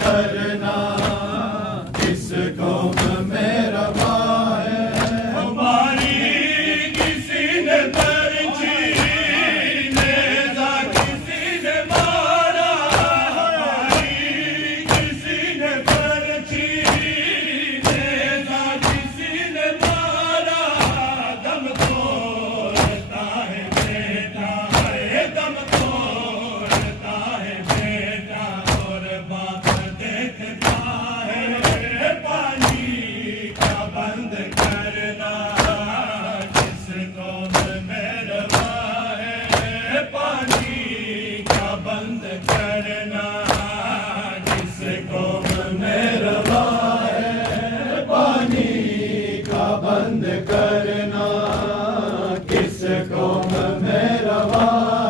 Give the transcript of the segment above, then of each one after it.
करना किसको मेरा है। हमारी किसी ने पर्ची नेज़ा किसी ने मारा, हमारी किसी ने पर्ची नेज़ा किसी ने मारा। दम तोड़ता है बेटा, दम तोड़ता है बेटा, और बाप देखता है पानी का बंद करना किसको मेरवा है। पानी का बंद करना किसको मेरवा है। पानी का बंद करना किसको मेरा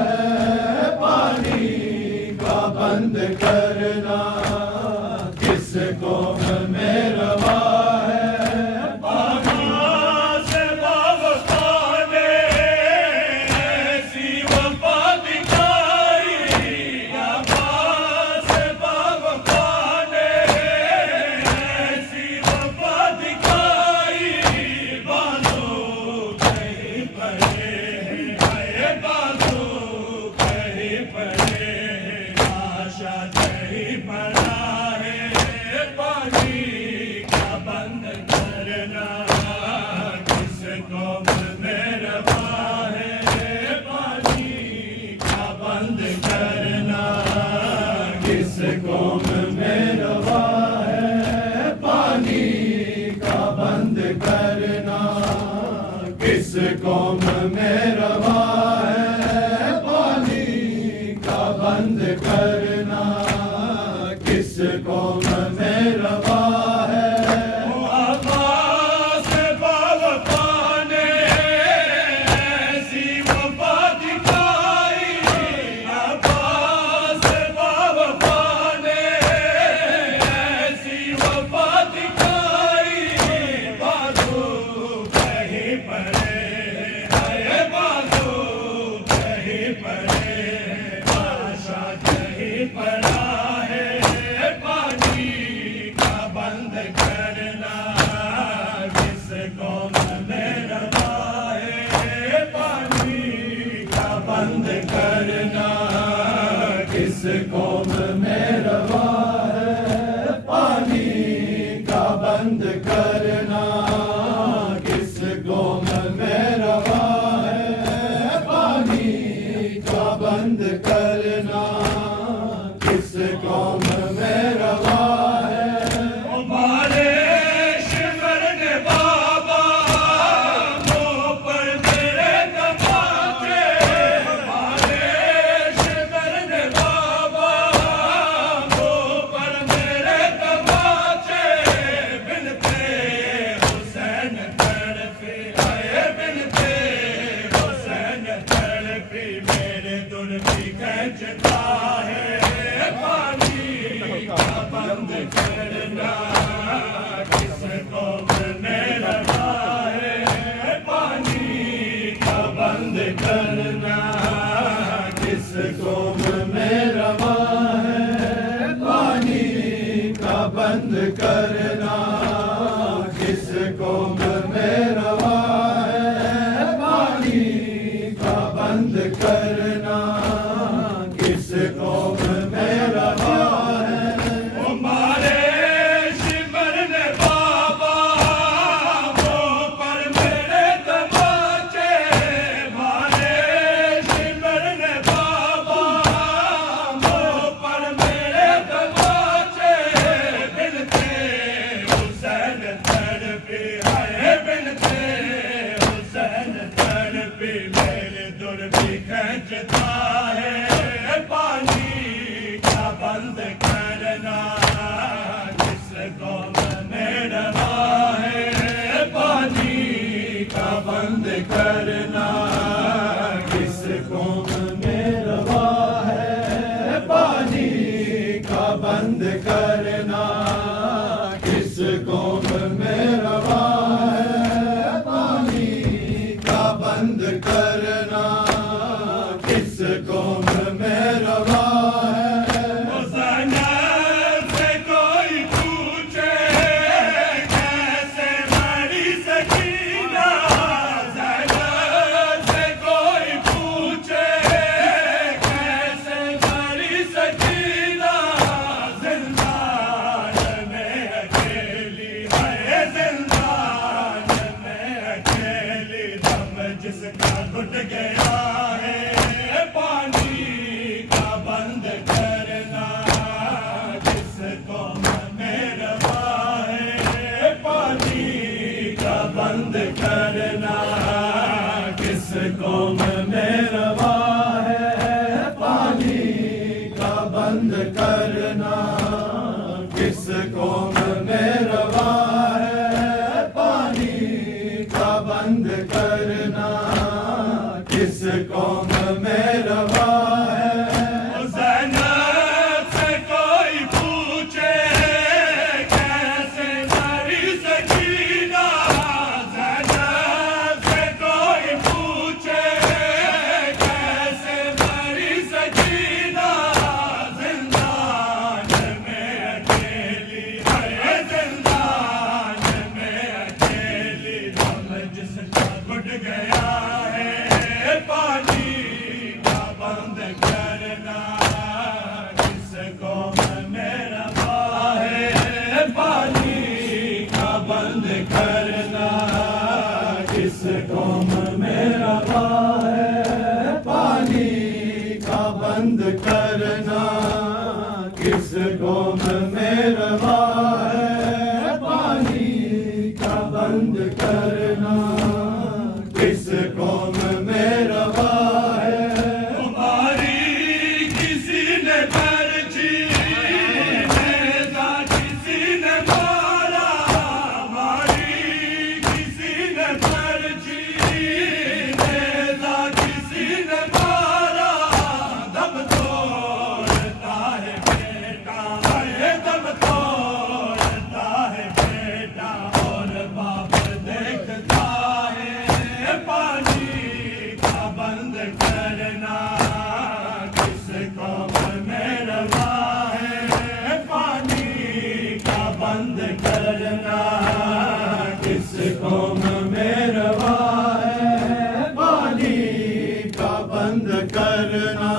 है। पानी का बंद करना किसको मेरा है। कहाँ से वफा ने ऐसी वफा दिखाई, कहाँ से वफा ने ऐसी वफा दिखाई। बाजू कहीं पड़े हैं, बाजू कहीं पड़े हैं, आशा कहीं पड़ा है। पानी का बंद करना किसको मेरवा है। पानी का बंद करना किसको मेरा है। पानी का बंद करना किसको मेरा है। पानी का बंद करना किसको मेरा है। आवाज़ वफा ने ऐसी वफा दिखाई, आवाज़ वफा ने ऐसी वफा दिखाई। बाजू कहीं पड़े हैं, बाजू कहीं पड़े हैं, आशा कहीं पड़ा है। पानी का बंद करना किसको मेरवा है। पानी का बंद करना किसको मेरा है। पानी का बंद करना किसको मेरा है। पानी का बंद करना किसको मेरा है। हमारे शिवर ने बाबा मुँह पर मेरे तमाचे, हमारे शिवर ने बाबा मुँह पर मेरे तमाचे। बिनते हुसैन तड़पी, आए बिनते हुसैन तड़पी, मेरे दिल की खींचता है। पानी का बंद करना किसको मेरवा है। पानी का बंद करना किसको मेरा है। पानी का बंद करना किसको मेरा है। पानी का बंद करना किसको मेरा है। हमारे शिवर ने बाबा मुँह पर मेरे तमाचे, हमारे शिवर ने बाबा मुँह पर मेरे तमाचे। बिनते हुसैन तड़पी, आए बिनते हुसैन तड़पी, मेरे दिल की खींचता है। पानी का बंद करना किसको मेरवा है। पानी का बंद करना किसको मेरा है। पानी का बंद करना किसको मेरा है। पानी का बंद करना किसको मेरा है। हुसैन से करना किस कौम में रवा है पानी का बंद करना किस कौम में रवा है ज़ैनब से कोई पूछे कैसे नारी सकीना ज़ैनब से कोई पूछे कैसे नारी सकीना ज़िंदान में अकेली है ज़िंदान में अकेली दम जिसका घुट गया है पानी का बंद करना किस कौम में रवा है पानी का बंद करना किस कौम में रवा है पानी का बंद करना किस कौम में रवा है पानी का बंद करना किस कौम में रवा है तुम्हारी किसी ने पर्ची नेता किसी ने मारा हमारी किसी ने पर्ची नेता किसी ने मारा दम तोड़ता है बेटा दम तोड़ता है बेटा और बाप देखता है पानी का बंद करना किस कौम में रवा है पानी का बंद करना किस कौम में रवा है पानी का बंद करना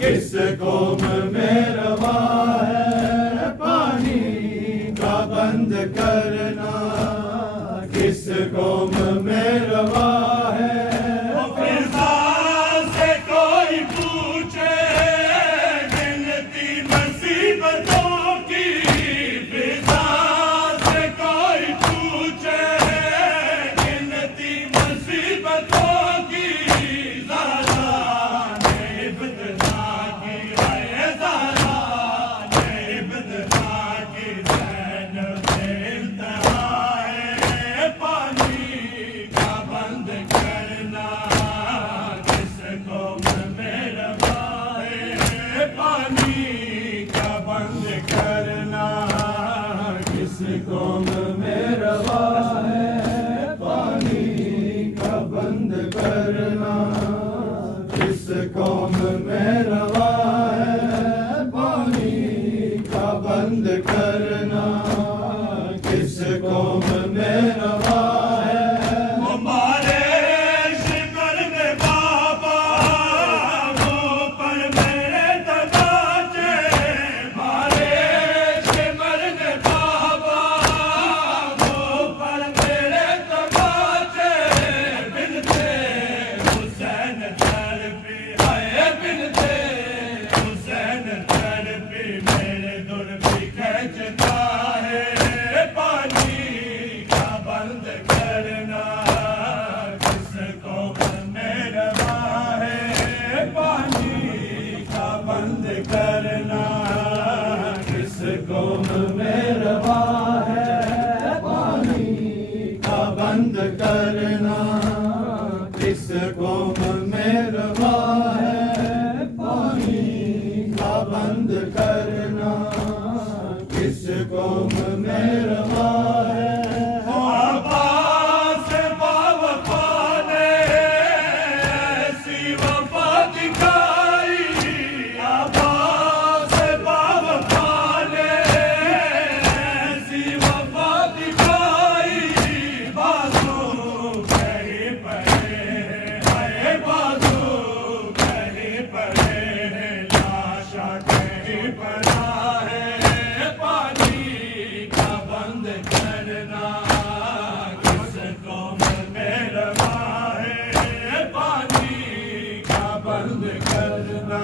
किस कौम में रवा है पानी का बंद करना किस कौम में रवा है फिजा से कोई पूछे गिनती मुसीबतों की फिजा से कोई पूछे गिनती मुसीबतों की ज़रा ने इब्तिदा की है ज़रा ने इब्तिदा की ज़ैनब से इंतहा है पानी का बंद करना किस कौम में रवा है पानी का बंद करना किस कौम में रवा है पानी का बंद करना किस कौम में रवा है पानी का बंद करना किस कौम में रवा है हमारे शिमर में बाबा वो पर मेरे तमाचे हमारे शिमर में बाबा वो पर मेरे तमाचे बिनते हुसैन तड़पी है बिनते हुसैन तड़पी मेरे दुर भी खींचता है पानी का बंद करना किस कौम में रवा है पानी का बंद करना किस कौम में रवा है पानी का बंद करना किस कौम में रवा है पानी का बंद करना किस कौम में रवा है अब्बास बावफा ने ऐसी वफा दिखाई अब्बास बावफा ने ऐसी वफा दिखाई बाजू कहीं पड़े है बाजू कहीं पड़े लाशा कहीं पड़ा है पानी का बंद करना किस कौम में रवा है पानी का बंद करना